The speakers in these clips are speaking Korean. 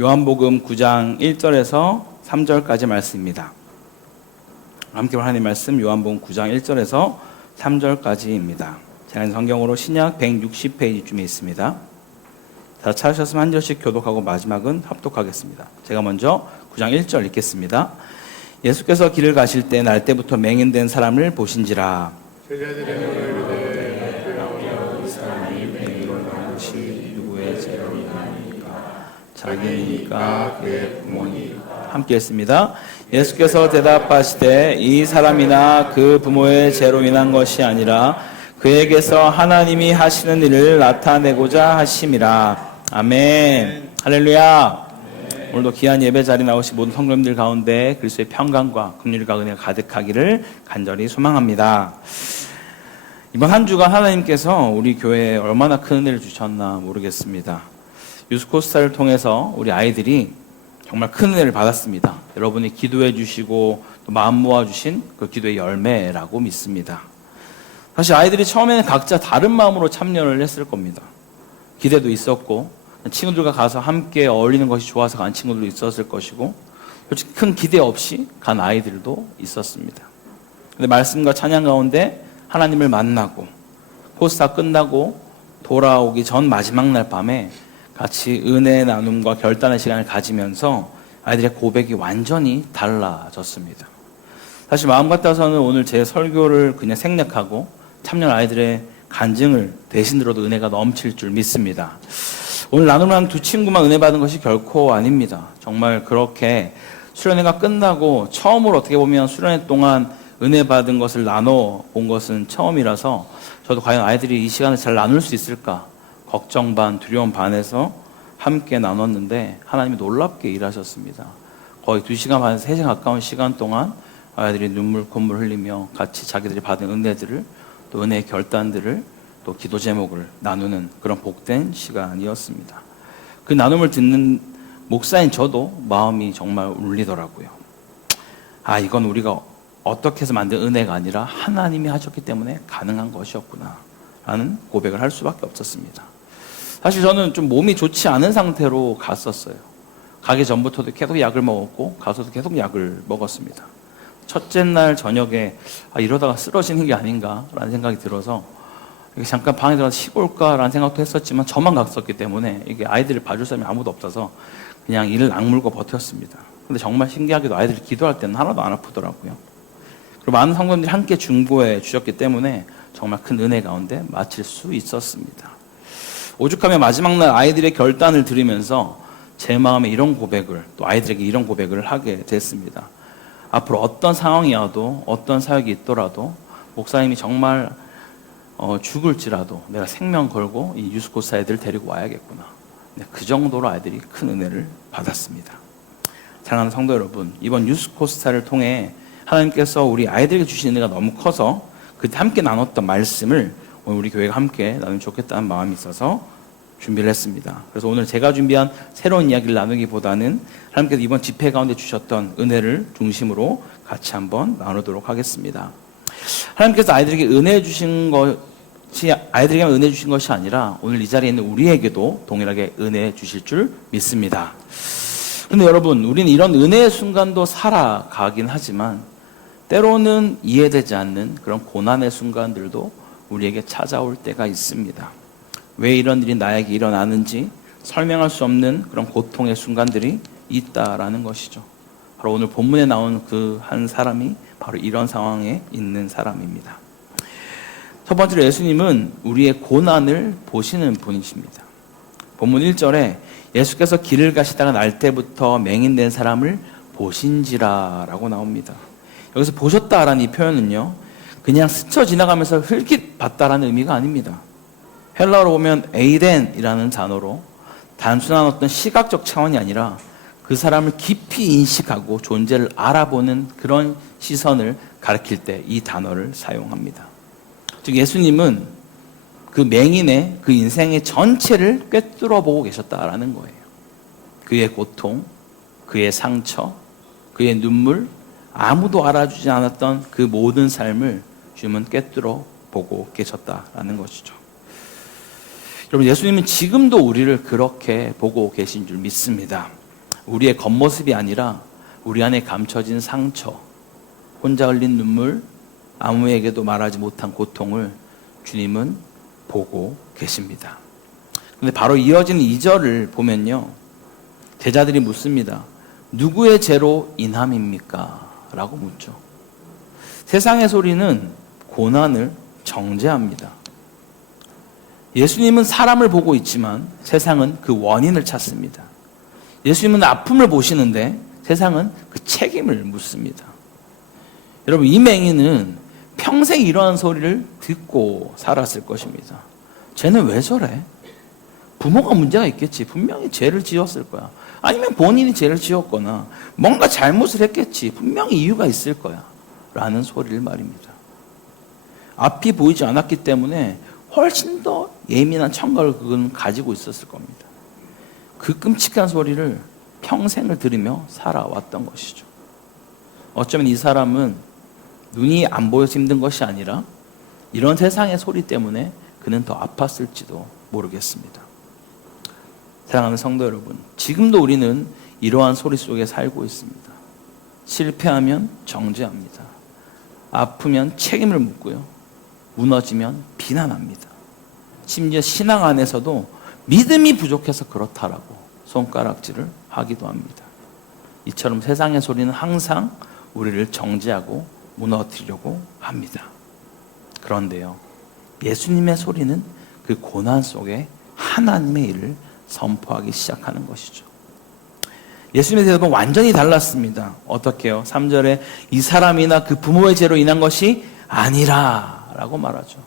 요한복음 9장 1절에서 3절까지 말씀입니다. 함께 하나님의 말씀 요한복음 9장 1절에서 3절까지입니다. 제가 성경으로 신약 160페이지쯤에 있습니다. 다 찾으셨으면 한 절씩 교독하고 마지막은 합독하겠습니다. 제가 먼저 9장 1절 읽겠습니다. 예수께서 길을 가실 때 날 때부터 맹인된 사람을 보신지라. 제자들의 이르되 이 사람이 맹인으로 난 것이 누구의 죄로 인하니까? 자기니까 그의 부모니까. 함께 했습니다. 예수께서 대답하시되 이 사람이나 그 부모의 죄로 인한 것이 아니라 그에게서 하나님이 하시는 일을 나타내고자 하심이라. 아멘. 할렐루야. 오늘도 귀한 예배 자리 나오신 모든 성도님들 가운데 그리스도의 평강과 긍휼과 은혜가 가득하기를 간절히 소망합니다. 이번 한 주간 하나님께서 우리 교회에 얼마나 큰 은혜를 주셨나 모르겠습니다. 유스코스타를 통해서 우리 아이들이 정말 큰 은혜를 받았습니다. 여러분이 기도해 주시고 또 마음 모아 주신 그 기도의 열매라고 믿습니다. 사실 아이들이 처음에는 각자 다른 마음으로 참여를 했을 겁니다. 기대도 있었고 친구들과 가서 함께 어울리는 것이 좋아서 간 친구들도 있었을 것이고 솔직히 큰 기대 없이 간 아이들도 있었습니다. 근데 말씀과 찬양 가운데 하나님을 만나고 코스타 끝나고 돌아오기 전 마지막 날 밤에 같이 은혜 나눔과 결단의 시간을 가지면서 아이들의 고백이 완전히 달라졌습니다. 사실 마음 같아서는 오늘 제 설교를 그냥 생략하고 참여한 아이들의 간증을 대신 들어도 은혜가 넘칠 줄 믿습니다. 오늘 나눔을 두 친구만 은혜 받은 것이 결코 아닙니다. 정말 그렇게 수련회가 끝나고 처음으로 어떻게 보면 수련회 동안 은혜 받은 것을 나눠 본 것은 처음이라서 저도 과연 아이들이 이 시간을 잘 나눌 수 있을까 걱정 반 두려움 반에서 함께 나눴는데 하나님이 놀랍게 일하셨습니다. 거의 2시간 반에서 3시간 가까운 시간 동안 아이들이 눈물 콧물 흘리며 같이 자기들이 받은 은혜들을 또 은혜의 결단들을 또 기도 제목을 나누는 그런 복된 시간이었습니다. 그 나눔을 듣는 목사인 저도 마음이 정말 울리더라고요. 아, 이건 우리가 어떻게 해서 만든 은혜가 아니라 하나님이 하셨기 때문에 가능한 것이었구나 라는 고백을 할 수밖에 없었습니다. 사실 저는 좀 몸이 좋지 않은 상태로 갔었어요. 가기 전부터도 계속 약을 먹었고 가서도 계속 약을 먹었습니다. 첫째 날 저녁에 이러다가 쓰러지는 게 아닌가라는 생각이 들어서 잠깐 방에 들어가서 쉬볼까라는 생각도 했었지만 저만 갔었기 때문에 이게 아이들을 봐줄 사람이 아무도 없어서 그냥 이를 악물고 버텼습니다. 근데 정말 신기하게도 아이들이 기도할 때는 하나도 안 아프더라고요. 그리고 많은 성도님들이 함께 중보해 주셨기 때문에 정말 큰 은혜 가운데 마칠 수 있었습니다. 오죽하면 마지막 날 아이들의 결단을 들으면서 제 마음에 이런 고백을 또 아이들에게 이런 고백을 하게 됐습니다. 앞으로 어떤 상황이 와도 어떤 사역이 있더라도 목사님이 정말 죽을지라도 내가 생명 걸고 이 유스코스 아이들을 데리고 와야겠구나. 그 정도로 아이들이 큰 은혜를 받았습니다. 사랑하는 성도 여러분, 이번 유스코스타를 통해 하나님께서 우리 아이들에게 주신 은혜가 너무 커서 그때 함께 나눴던 말씀을 오늘 우리 교회가 함께 나누면 좋겠다는 마음이 있어서 준비를 했습니다. 그래서 오늘 제가 준비한 새로운 이야기를 나누기보다는 하나님께서 이번 집회 가운데 주셨던 은혜를 중심으로 같이 한번 나누도록 하겠습니다. 하나님께서 아이들에게 은혜 주신 것이 아이들에게만 은혜 주신 것이 아니라 오늘 이 자리에 있는 우리에게도 동일하게 은혜 주실 줄 믿습니다. 그런데 여러분, 우리는 이런 은혜의 순간도 살아가긴 하지만 때로는 이해되지 않는 그런 고난의 순간들도 우리에게 찾아올 때가 있습니다. 왜 이런 일이 나에게 일어나는지 설명할 수 없는 그런 고통의 순간들이 있다라는 것이죠. 바로 오늘 본문에 나온 그 한 사람이 바로 이런 상황에 있는 사람입니다. 첫 번째로 예수님은 우리의 고난을 보시는 분이십니다. 본문 1절에 예수께서 길을 가시다가 날 때부터 맹인된 사람을 보신지라라고 나옵니다. 여기서 보셨다라는 이 표현은요, 그냥 스쳐 지나가면서 흘깃 봤다라는 의미가 아닙니다. 헬라어로 보면 에이덴이라는 단어로 단순한 어떤 시각적 차원이 아니라 그 사람을 깊이 인식하고 존재를 알아보는 그런 시선을 가리킬 때 이 단어를 사용합니다. 즉 예수님은 그 맹인의 그 인생의 전체를 꿰뚫어 보고 계셨다라는 거예요. 그의 고통, 그의 상처, 그의 눈물, 아무도 알아주지 않았던 그 모든 삶을 주님은 꿰뚫어 보고 계셨다라는 것이죠. 여러분, 예수님은 지금도 우리를 그렇게 보고 계신 줄 믿습니다. 우리의 겉모습이 아니라 우리 안에 감춰진 상처, 혼자 흘린 눈물, 아무에게도 말하지 못한 고통을 주님은 보고 계십니다. 근데 바로 이어지는 2절을 보면요, 제자들이 묻습니다. 누구의 죄로 인함입니까? 라고 묻죠. 세상의 소리는 고난을 정죄합니다. 예수님은 사람을 보고 있지만 세상은 그 원인을 찾습니다. 예수님은 아픔을 보시는데 세상은 그 책임을 묻습니다. 여러분, 이 맹인은 평생 이러한 소리를 듣고 살았을 것입니다. 쟤는 왜 저래? 부모가 문제가 있겠지. 분명히 죄를 지었을 거야. 아니면 본인이 죄를 지었거나 뭔가 잘못을 했겠지. 분명히 이유가 있을 거야. 라는 소리를 말입니다. 앞이 보이지 않았기 때문에 훨씬 더 예민한 청각을 그는 가지고 있었을 겁니다. 그 끔찍한 소리를 평생을 들으며 살아왔던 것이죠. 어쩌면 이 사람은 눈이 안 보여서 힘든 것이 아니라 이런 세상의 소리 때문에 그는 더 아팠을지도 모르겠습니다. 사랑하는 성도 여러분, 지금도 우리는 이러한 소리 속에 살고 있습니다. 실패하면 정죄합니다. 아프면 책임을 묻고요. 무너지면 비난합니다. 심지어 신앙 안에서도 믿음이 부족해서 그렇다라고 손가락질을 하기도 합니다. 이처럼 세상의 소리는 항상 우리를 정죄하고 무너뜨리려고 합니다. 그런데요, 예수님의 소리는 그 고난 속에 하나님의 일을 선포하기 시작하는 것이죠. 예수님의 대답은 완전히 달랐습니다. 어떻게요? 3절에 이 사람이나 그 부모의 죄로 인한 것이 아니라 라고 말하죠.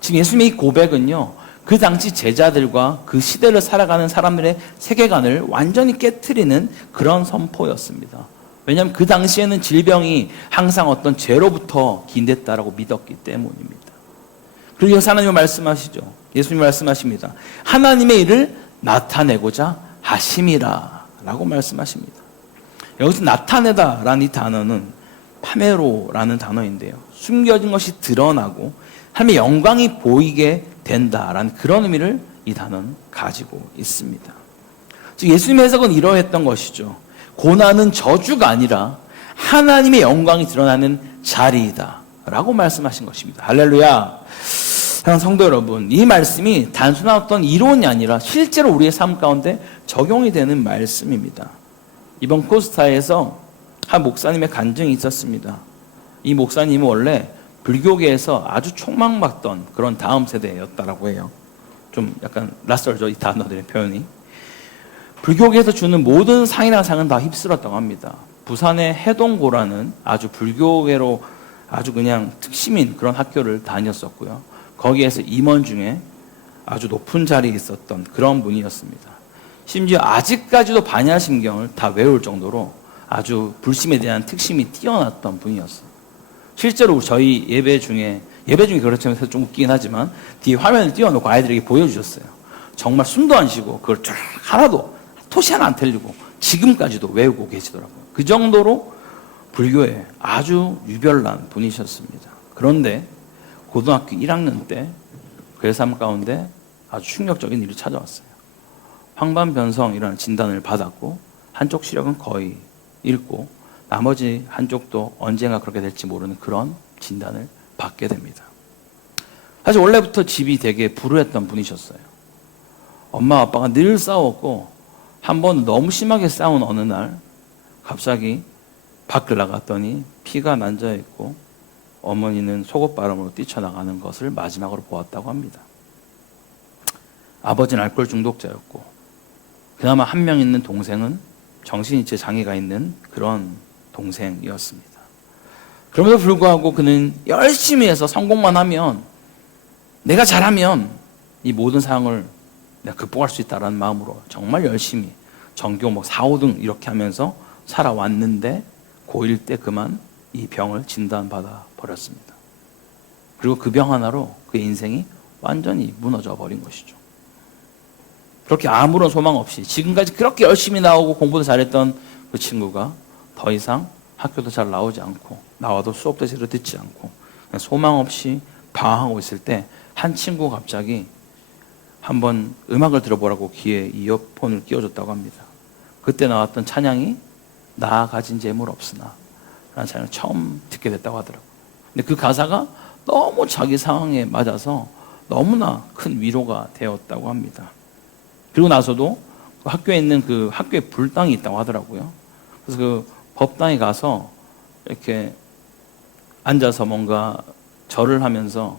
지금 예수님의 이 고백은요, 그 당시 제자들과 그 시대를 살아가는 사람들의 세계관을 완전히 깨트리는 그런 선포였습니다. 왜냐하면 그 당시에는 질병이 항상 어떤 죄로부터 기인됐다라고 믿었기 때문입니다. 그리고 여기서 하나님은 말씀하시죠. 예수님이 말씀하십니다. 하나님의 일을 나타내고자 하심이라 라고 말씀하십니다. 여기서 나타내다 라는 이 단어는 파메로라는 단어인데요, 숨겨진 것이 드러나고 하나님의 영광이 보이게 된다라는 그런 의미를 이 단어는 가지고 있습니다. 즉 예수님의 해석은 이러했던 것이죠. 고난은 저주가 아니라 하나님의 영광이 드러나는 자리이다 라고 말씀하신 것입니다. 할렐루야. 사랑하는 성도 여러분, 이 말씀이 단순한 어떤 이론이 아니라 실제로 우리의 삶 가운데 적용이 되는 말씀입니다. 이번 코스타에서 한 목사님의 간증이 있었습니다. 이 목사님은 원래 불교계에서 아주 촉망받던 그런 다음 세대였다라고 해요. 좀 약간 낯설죠, 이 단어들의 표현이. 불교계에서 주는 모든 상이나 상은 다 휩쓸었다고 합니다. 부산의 해동고라는 아주 불교계로 아주 그냥 특심인 그런 학교를 다녔었고요. 거기에서 임원 중에 아주 높은 자리에 있었던 그런 분이었습니다. 심지어 아직까지도 반야심경을 다 외울 정도로 아주 불심에 대한 특심이 뛰어났던 분이었어요. 실제로 저희 예배 중에 그렇지만 좀 웃기긴 하지만 뒤에 화면을 띄워놓고 아이들에게 보여주셨어요. 정말 숨도 안 쉬고 그걸 쫙 하나도 토시 하나 안 틀리고 지금까지도 외우고 계시더라고요. 그 정도로 불교에 아주 유별난 분이셨습니다. 그런데 고등학교 1학년 때 그의 삶 가운데 아주 충격적인 일이 찾아왔어요. 황반변성이라는 진단을 받았고 한쪽 시력은 거의 잃고 나머지 한쪽도 언젠가 그렇게 될지 모르는 그런 진단을 받게 됩니다. 사실 원래부터 집이 되게 불우했던 분이셨어요. 엄마 아빠가 늘 싸웠고 한 번 너무 심하게 싸운 어느 날 갑자기 밖을 나갔더니 피가 난자 있고 어머니는 속옷바람으로 뛰쳐나가는 것을 마지막으로 보았다고 합니다. 아버지는 알코올 중독자였고 그나마 한 명 있는 동생은 정신이체 장애가 있는 그런 동생이었습니다. 그럼에도 불구하고 그는 열심히 해서 성공만 하면, 내가 잘하면 이 모든 상황을 내가 극복할 수 있다는 마음으로 정말 열심히 전교 4, 5등 이렇게 하면서 살아왔는데 고1 때 그만 이 병을 진단받아 버렸습니다. 그리고 그 병 하나로 그의 인생이 완전히 무너져 버린 것이죠. 그렇게 아무런 소망 없이 지금까지 그렇게 열심히 나오고 공부도 잘했던 그 친구가 더 이상 학교도 잘 나오지 않고 나와도 수업도 제대로 듣지 않고 그냥 소망 없이 방황하고 있을 때 한 친구가 갑자기 한번 음악을 들어보라고 귀에 이어폰을 끼워줬다고 합니다. 그때 나왔던 찬양이 나 가진 재물 없으나 라는 찬양을 처음 듣게 됐다고 하더라고요. 근데 그 가사가 너무 자기 상황에 맞아서 너무나 큰 위로가 되었다고 합니다. 그리고 나서도 그 학교에 있는 그 학교에 불당이 있다고 하더라고요. 그래서 그 법당에 가서 이렇게 앉아서 뭔가 절을 하면서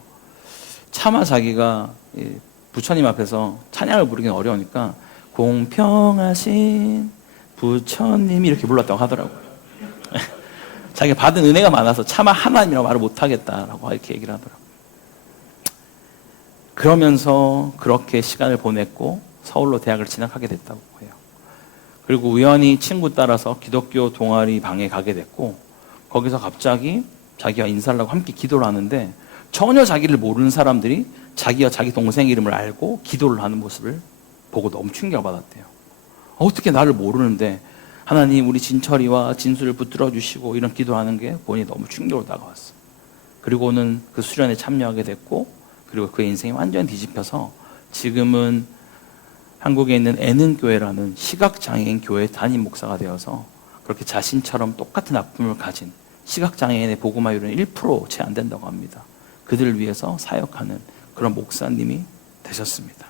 차마 자기가 부처님 앞에서 찬양을 부르기는 어려우니까 공평하신 부처님이 이렇게 불렀다고 하더라고요. 자기가 받은 은혜가 많아서 차마 하나님이라고 말을 못하겠다라고 이렇게 얘기를 하더라고요. 그러면서 그렇게 시간을 보냈고 서울로 대학을 진학하게 됐다고 해요. 그리고 우연히 친구 따라서 기독교 동아리 방에 가게 됐고 거기서 갑자기 자기와 인사를 하고 함께 기도를 하는데 전혀 자기를 모르는 사람들이 자기와 자기 동생 이름을 알고 기도를 하는 모습을 보고 너무 충격을 받았대요. 어떻게 나를 모르는데 하나님 우리 진철이와 진수를 붙들어 주시고 이런 기도하는 게 본인이 너무 충격으로 다가왔어요. 그리고는 그 수련에 참여하게 됐고 그리고 그의 인생이 완전히 뒤집혀서 지금은 한국에 있는 애능교회라는 시각장애인 교회 담임 목사가 되어서 그렇게 자신처럼 똑같은 아픔을 가진 시각장애인의 복음화율은 1% 채 안 된다고 합니다. 그들을 위해서 사역하는 그런 목사님이 되셨습니다.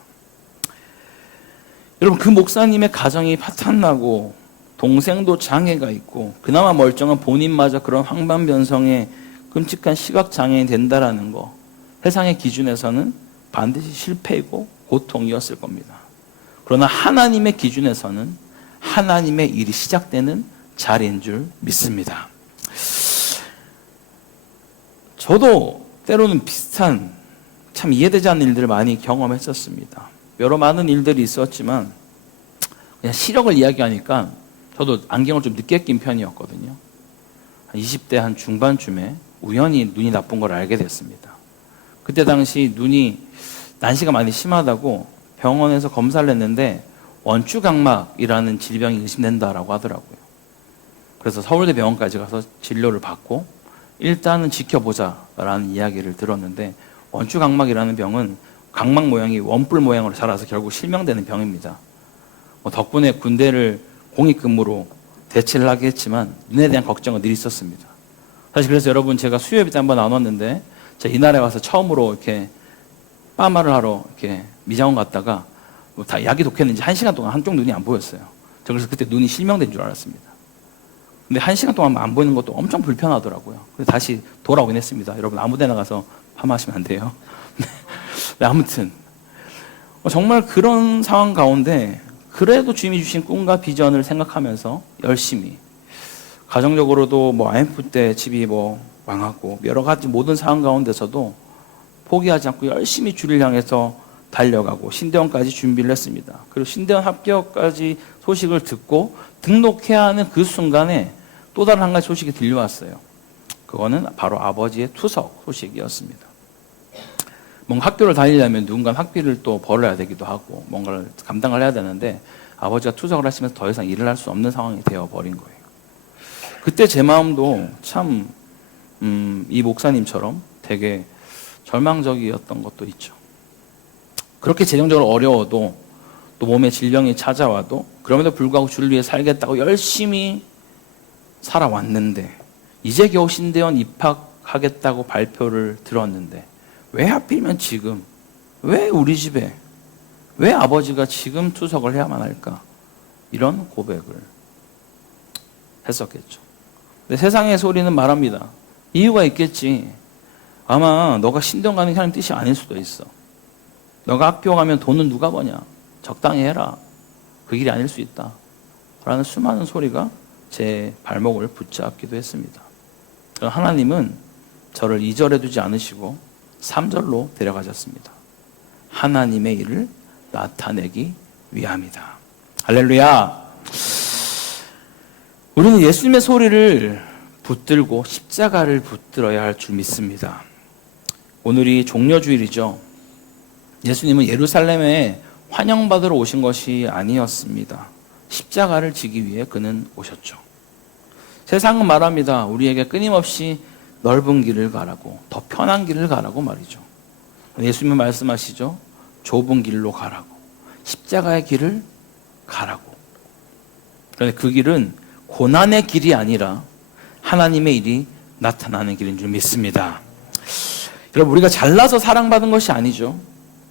여러분 그 목사님의 가정이 파탄나고 동생도 장애가 있고 그나마 멀쩡한 본인마저 그런 황반변성의 끔찍한 시각장애인이 된다라는 거 세상의 기준에서는 반드시 실패이고 고통이었을 겁니다. 그러나 하나님의 기준에서는 하나님의 일이 시작되는 자리인 줄 믿습니다. 저도 때로는 비슷한 참 이해되지 않는 일들을 많이 경험했었습니다. 여러 많은 일들이 있었지만 그냥 시력을 이야기하니까 저도 안경을 좀 늦게 낀 편이었거든요. 한 20대 한 중반쯤에 우연히 눈이 나쁜 걸 알게 됐습니다. 그때 당시 눈이 난시가 많이 심하다고 병원에서 검사를 했는데 원추각막이라는 질병이 의심된다라고 하더라고요. 그래서 서울대 병원까지 가서 진료를 받고 일단은 지켜보자라는 이야기를 들었는데 원추각막이라는 병은 각막 모양이 원뿔 모양으로 자라서 결국 실명되는 병입니다. 덕분에 군대를 공익근무로 대체를 하게 했지만 눈에 대한 걱정은 늘 있었습니다. 사실 그래서 여러분 제가 수요예배 때 한번 나눴는데 제가 이날에 와서 처음으로 이렇게 빠마를 하러 이렇게 미장원 갔다가 다 약이 독했는지 1시간 동안 한쪽 눈이 안 보였어요. 저 그래서 그때 눈이 실명된 줄 알았습니다. 근데 1시간 동안 안 보이는 것도 엄청 불편하더라고요. 그래서 다시 돌아오긴 했습니다. 여러분 아무 데나 가서 파마하시면 안 돼요. 네, 아무튼 정말 그런 상황 가운데 그래도 주님이 주신 꿈과 비전을 생각하면서 열심히 가정적으로도 뭐 IMF 때 집이 뭐 망하고 여러 가지 모든 상황 가운데서도 포기하지 않고 열심히 주를 향해서 달려가고 신대원까지 준비를 했습니다. 그리고 신대원 합격까지 소식을 듣고 등록해야 하는 그 순간에 또 다른 한 가지 소식이 들려왔어요. 그거는 바로 아버지의 투석 소식이었습니다. 뭔가 학교를 다니려면 누군가는 학비를 또 벌어야 되기도 하고 뭔가를 감당을 해야 되는데 아버지가 투석을 하시면서 더 이상 일을 할 수 없는 상황이 되어버린 거예요. 그때 제 마음도 참 이 목사님처럼 되게 절망적이었던 것도 있죠. 그렇게 재정적으로 어려워도 또 몸에 질병이 찾아와도 그럼에도 불구하고 주를 위해 살겠다고 열심히 살아왔는데 이제 겨우 신대원 입학하겠다고 발표를 들었는데 왜 하필이면 지금 왜 우리 집에 왜 아버지가 지금 투석을 해야만 할까 이런 고백을 했었겠죠. 근데 세상의 소리는 말합니다. 이유가 있겠지. 아마 너가 신대원 가는 게 하나님 뜻이 아닐 수도 있어. 너가 학교 가면 돈은 누가 버냐? 적당히 해라. 그 길이 아닐 수 있다. 라는 수많은 소리가 제 발목을 붙잡기도 했습니다. 하나님은 저를 2절에 두지 않으시고 3절로 데려가셨습니다. 하나님의 일을 나타내기 위함이다. 할렐루야. 우리는 예수님의 소리를 붙들고 십자가를 붙들어야 할 줄 믿습니다. 오늘이 종려주일이죠. 예수님은 예루살렘에 환영받으러 오신 것이 아니었습니다. 십자가를 지기 위해 그는 오셨죠. 세상은 말합니다. 우리에게 끊임없이 넓은 길을 가라고, 더 편한 길을 가라고 말이죠. 예수님은 말씀하시죠. 좁은 길로 가라고, 십자가의 길을 가라고. 그런데 그 길은 고난의 길이 아니라 하나님의 일이 나타나는 길인 줄 믿습니다. 여러분, 우리가 잘나서 사랑받은 것이 아니죠.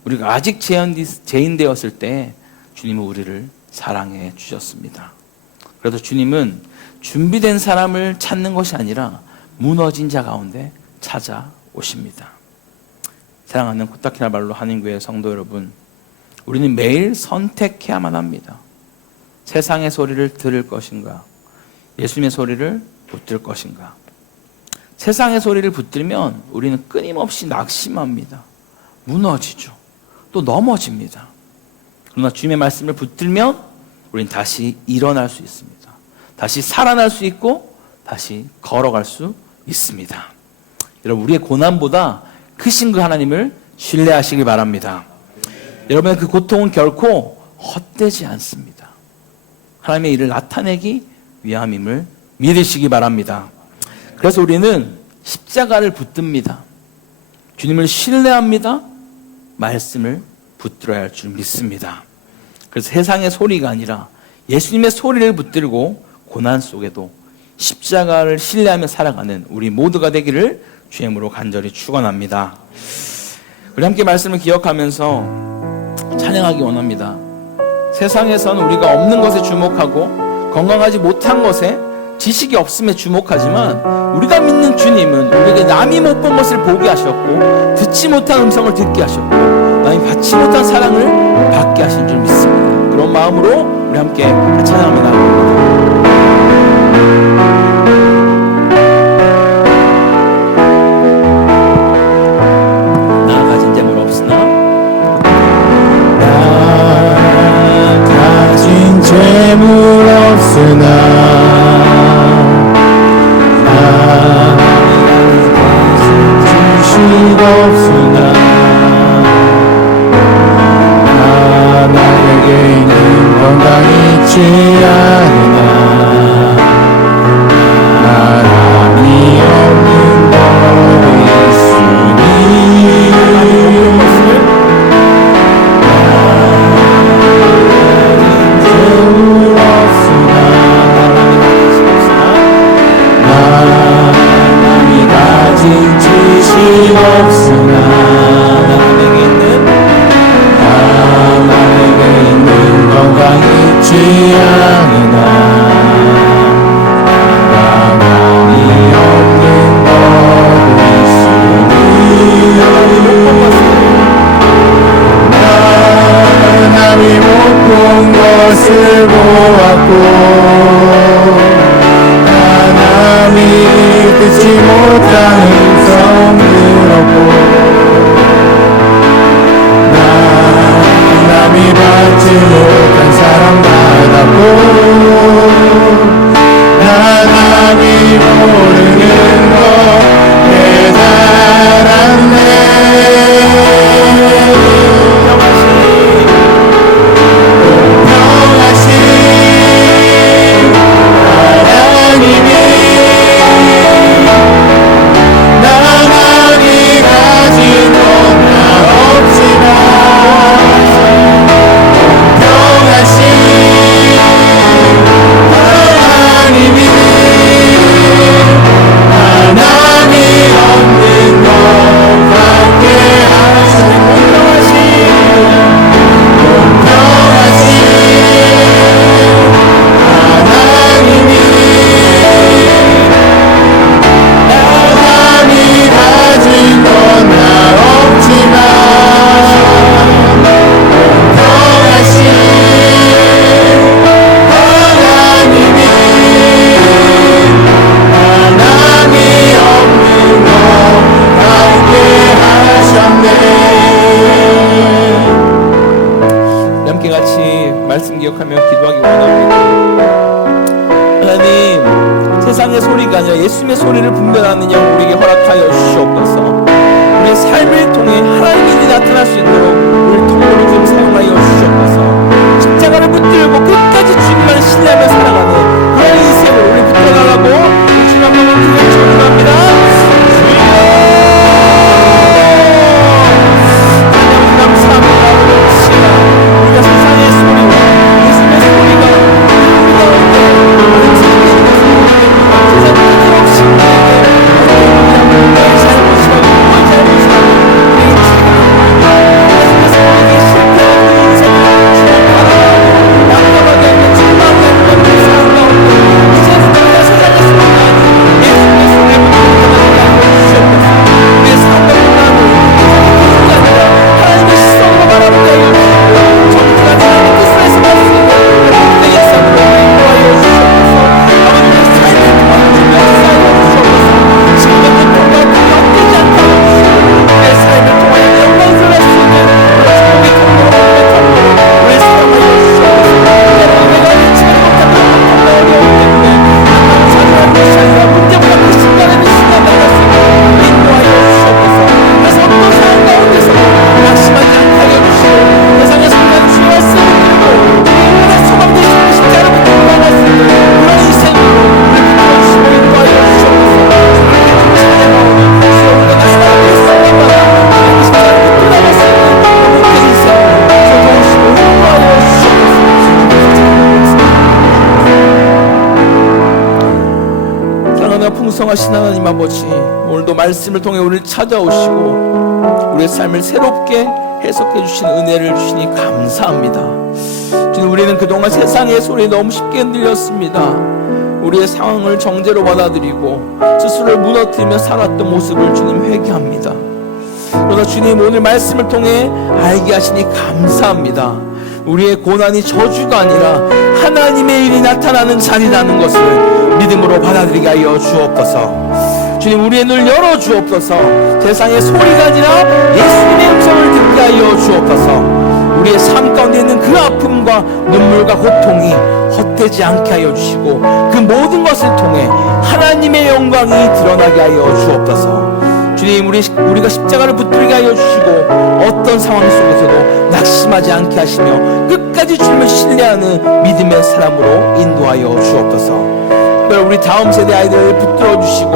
우리가 아직 죄인 되었을 때 주님은 우리를 사랑해 주셨습니다. 그래서 주님은 준비된 사람을 찾는 것이 아니라 무너진 자 가운데 찾아오십니다. 사랑하는 코타키나발루 한인교회 성도 여러분, 우리는 매일 선택해야만 합니다. 세상의 소리를 들을 것인가, 예수님의 소리를 붙들 것인가. 세상의 소리를 붙들면 우리는 끊임없이 낙심합니다. 무너지죠. 또 넘어집니다. 그러나 주님의 말씀을 붙들면 우리는 다시 일어날 수 있습니다. 다시 살아날 수 있고 다시 걸어갈 수 있습니다. 여러분, 우리의 고난보다 크신 그 하나님을 신뢰하시기 바랍니다. 여러분의 그 고통은 결코 헛되지 않습니다. 하나님의 일을 나타내기 위함임을 믿으시기 바랍니다. 그래서 우리는 십자가를 붙듭니다. 주님을 신뢰합니다. 말씀을 붙들어야 할 줄 믿습니다. 그래서 세상의 소리가 아니라 예수님의 소리를 붙들고 고난 속에도 십자가를 신뢰하며 살아가는 우리 모두가 되기를 주님으로 간절히 축원합니다. 우리 함께 말씀을 기억하면서 찬양하기 원합니다. 세상에서는 우리가 없는 것에 주목하고 건강하지 못한 것에 지식이 없음에 주목하지만 우리가 믿는 주님은 우리에게 남이 못 본 것을 보게 하셨고 듣지 못한 음성을 듣게 하셨고 남이 받지 못한 사랑을 받게 하신 줄 믿습니다. 그런 마음으로 우리 함께 찬양하며 나아갑니다. 나 가진 재물 없으나 나 가진 재물 없으나 없으나 나에게 있는 건강 있지 않으나 사람이 없는 것 있으니 재물 없으나 남이 가진 지식 없으나 나에게 있는 건강 있지 않으나 가만히 없는 것도 있으니 남이 못 본 것을 보았고 남이 듣지 못한 음성 들었고 남이 받지 못한 사랑 받았고 남이 모르는 것 깨달았네. 공평하신 하나님이 나만이 가진 건 나 없지만 말씀 기억하며 기도하기 원합니다. 하나님, 세상의 소리가 아니라 예수님의 소리를 분별하는 영 우리에게 허락하여 주시옵소서. 우리의 삶을 통해 하나님의 일이 나타날 수 있도록 우리를 통로로 좀 사용하여 주시옵소서. 십자가를 붙들고 끝까지 주님만 신뢰하며 살아가는 그런 인생을 우리 붙들어가라고 주님 앞에 기도를 축원합니다. 감사합니다. 우리가 세상의 소리와 예수님의 소리가 우리 가운데 풍성하신 하나님 아버지, 오늘도 말씀을 통해 우리를 찾아오시고 우리의 삶을 새롭게 해석해 주신 은혜를 주시니 감사합니다. 주님, 우리는 그동안 세상의 소리에 너무 쉽게 흔들렸습니다. 우리의 상황을 정죄로 받아들이고 스스로를 무너뜨리며 살았던 모습을 주님 회개합니다. 그러나 주님, 오늘 말씀을 통해 알게 하시니 감사합니다. 우리의 고난이 저주가 아니라 하나님의 일이 나타나는 자리라는 것을 믿음으로 받아들이게 하여 주옵소서. 주님, 우리의 눈을 열어 주옵소서. 세상의 소리가 아니라 예수님의 음성을 듣게 하여 주옵소서. 우리의 삶 가운데 있는 그 아픔과 눈물과 고통이 헛되지 않게 하여 주시고 그 모든 것을 통해 하나님의 영광이 드러나게 하여 주옵소서. 주님, 우리가 십자가를 붙들게 하여 주시고 어떤 상황 속에서도 낙심하지 않게 하시며 끝까지 주님을 신뢰하는 믿음의 사람으로 인도하여 주옵소서. 우리 다음 세대 아이들을 붙들어 주시고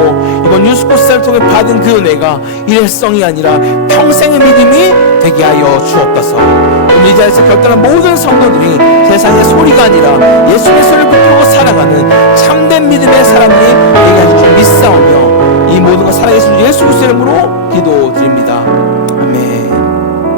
이번 뉴스코스를 통해 받은 그 은혜가 일회성이 아니라 평생의 믿음이 되게 하여 주옵소서. 오늘 이 자리에서 결단한 모든 성도들이 세상의 소리가 아니라 예수의 소리를 붙들고 살아가는 참된 믿음의 사람들이 되게 하실 줄 믿사오며 이 모든 것 살아계신 예수 그리스도의 이름으로 기도드립니다.